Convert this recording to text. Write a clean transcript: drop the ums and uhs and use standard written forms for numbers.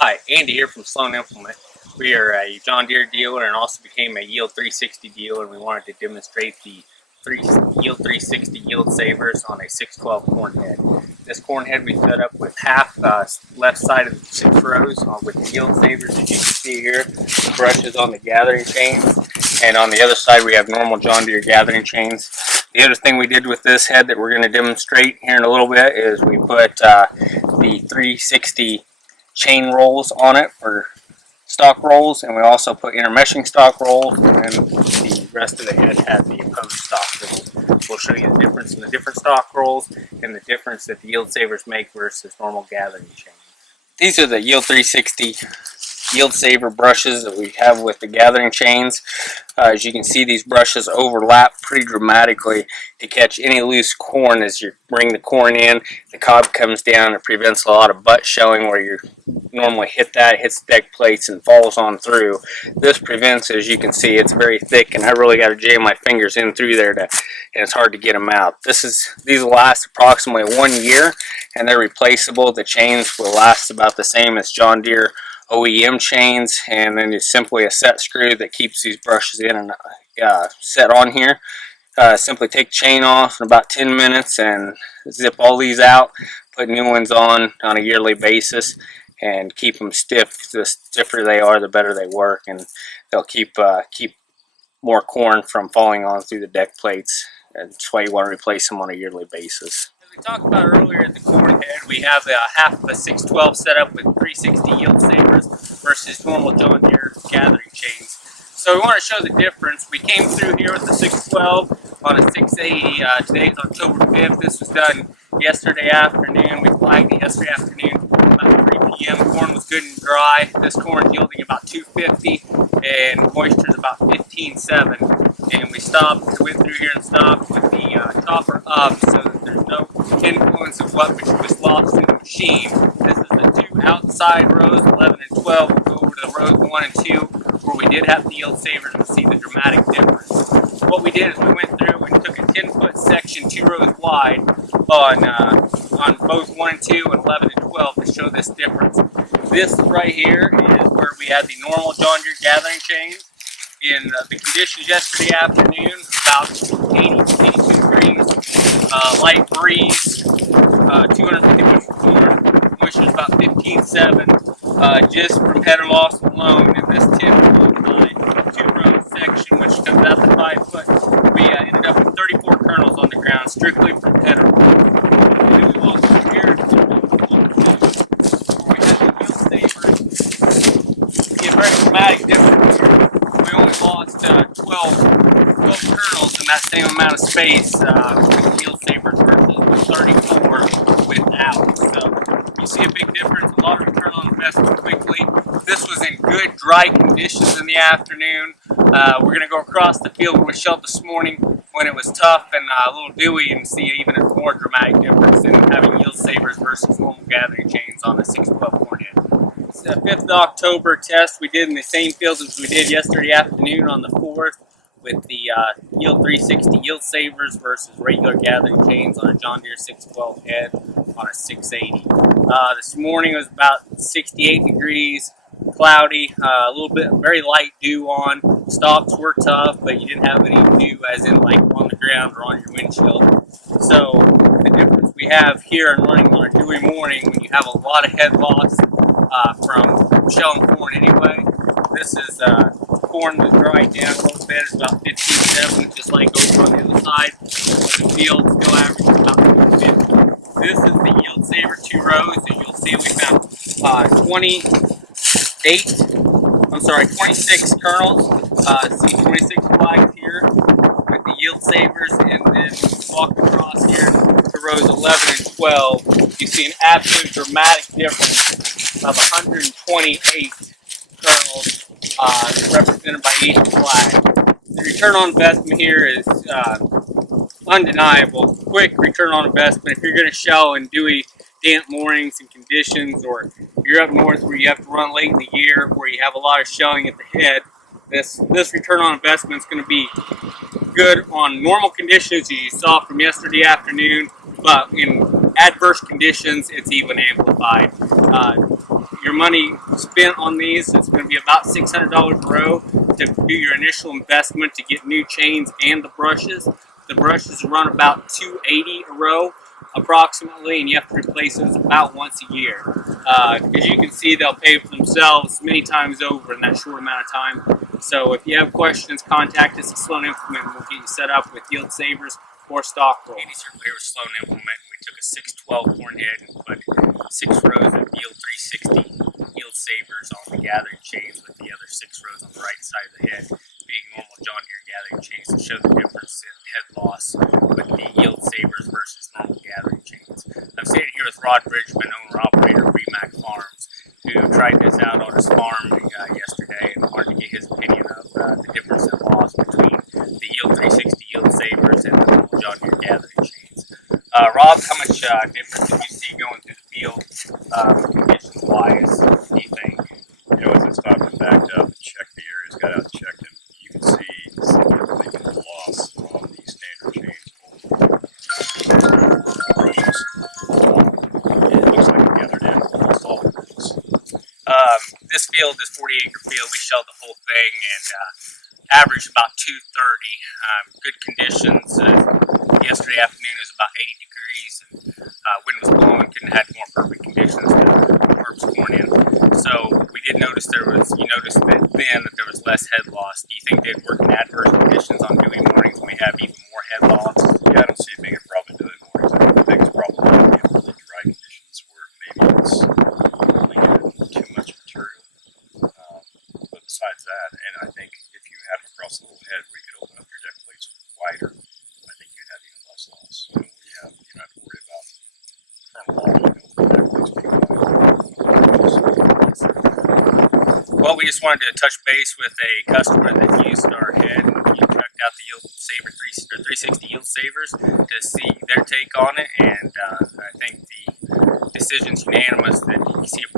Hi, Andy here from Sloan Implement. We are a John Deere dealer and also became a Yield 360 dealer, and we wanted to demonstrate the Yield 360 yield savers on a 612 corn head. This corn head we set up with half left side of the 6 rows with the yield savers, as you can see here, the brushes on the gathering chains, and on the other side we have normal John Deere gathering chains. The other thing we did with this head that we're going to demonstrate here in a little bit is we put the 360 chain rolls on it for stock rolls, and we also put intermeshing stock rolls, and then the rest of the head has the opposed stock. So we'll show you the difference in the different stock rolls and the difference that the yield savers make versus normal gathering chains. These are the Yield 360 yield saver brushes that we have with the gathering chains. As you can see, these brushes overlap pretty dramatically to catch any loose corn. As you bring the corn in, the cob comes down. It prevents a lot of butt shelling where you normally hit that, hits the deck plates and falls on through. This prevents, as you can see, it's very thick, and I really got to jam my fingers in through there and it's hard to get them out. These will last approximately 1 year, and they're replaceable. The chains will last about the same as John Deere OEM chains, and then it's simply a set screw that keeps these brushes in and set on here. Simply take the chain off in about 10 minutes and zip all these out, put new ones on a yearly basis, and keep them stiff. The stiffer they are, the better they work, and they'll keep more corn from falling on through the deck plates. That's why you want to replace them on a yearly basis. As we talked about earlier at the corn head, we have half of a 612 setup with 360 yield savers versus normal John Deere gathering chains. So we want to show the difference. We came through here with the 612 on a 680. Today's October 5th. This was done yesterday afternoon. We flagged it yesterday afternoon about 3 p.m. Corn was good and dry. This corn is yielding about 250 and moisture is about 15.7. And we went through here and stopped with the topper up so that there's no influence of what was lost in the machine. This is the 2 outside rows, 11 and 12. We'll go over to the rows 1 and 2 where we did have the yield savers and see the dramatic difference. So what we did is we went through and took a 10-foot section 2 rows wide on both 1 and 2 and 11 and 12 to show this difference. This right here is where we had the normal John Deere gathering chains. In the conditions yesterday afternoon, about 82 degrees, light breeze, 250 bushel corn, moisture is about 15.7. Just from header loss alone in this 10-foot high 2-row section, which comes out to 5 foot, we ended up with 34 kernels on the ground strictly from header loss. And then we walked through here to where we had the yield savers. See a very dramatic difference here. We only lost 12 kernels in that same amount of space with yield savers versus 34 without. So you see a big difference, a lot of return on investment quickly. This was in good dry conditions in the afternoon. We're going to go across the field where we shelled this morning when it was tough and a little dewy, and see even a more dramatic difference in having yield savers versus normal gathering chains on a 612 corn head. It's the 5th of October test we did in the same field as we did yesterday afternoon on the 4th with the Yield 360 yield savers versus regular gathering chains on a John Deere 612 head on a 680. This morning it was about 68 degrees, cloudy, a little bit, very light dew on. Stalks were tough, but you didn't have any dew as in like on the ground or on your windshield. So the difference we have here and running on a dewy morning when you have a lot of head loss from shelling corn anyway. This is corn that's dried down a little bit. It's about 15.7, just like over on the other side. But the field still averages about 250. This is the yield saver 2 rows, and you'll see we found 26 kernels. See 26 flags here with the yield savers, and then walk across here to rows 11 and 12. You see an absolute dramatic difference of 128 kernels represented by each flag. The return on investment here is undeniable. Quick return on investment. If you're going to shell in dewy, damp mornings and conditions, or you're up north where you have to run late in the year, where you have a lot of shelling at the head, this return on investment is going to be good on normal conditions you saw from yesterday afternoon, but in adverse conditions, it's even amplified. Your money spent on these, it's going to be about $600 a row to do your initial investment to get new chains and the brushes. The brushes run about $280 a row approximately, and you have to replace those about once a year. As you can see, they'll pay for themselves many times over in that short amount of time. So if you have questions, contact us at Sloan Implement and we'll get you set up with yield savers or Stalk rolls. These are clear with Sloan Implement. We took a 612 corn head and put 6 rows of yield 360 yield savers on the gathering chains, with the other 6 rows on the right side of the head being normal John Deere gathering chains to show the difference in head loss with the yield savers versus normal gathering chains. I'm sitting here with Rod Bridgman, owner-operator of Remac Farms, who tried this out on his farm yesterday and wanted to get his opinion of the difference in loss between the yield 360 yield savers and the normal John Deere gathering chains. Rob, how much difference did you see going through the field conditions-wise, do you think? You know, as I stopped and backed up and checked the areas, got out and checked them, you can see significant loss on the standard chains brushes. It looks like it gathered in almost all the brushes. This field is 40-acre field. We shelled the whole thing and averaged about 230. Good conditions. Yesterday afternoon it was about 80 degrees and wind was blowing. Couldn't have had more perfect conditions to harvest corn in. So we did notice you noticed that then that there was less head loss. Do you think they'd work in adverse conditions on dewy mornings when we have even more head loss? Yeah, I don't see a bigger problem doing mornings. I think the biggest problem would be in really dry conditions where maybe it's only too much material. But besides that, and I think if you had them across the whole head where you could open up your deck plates wider, I think you'd have even less loss. You know, you don't have to worry about kernel walling over the deck plates being wide. Well, we just wanted to touch base with a customer that used our head and he checked out the yield saver 360 yield savers to see their take on it, and I think the decision's unanimous that you see a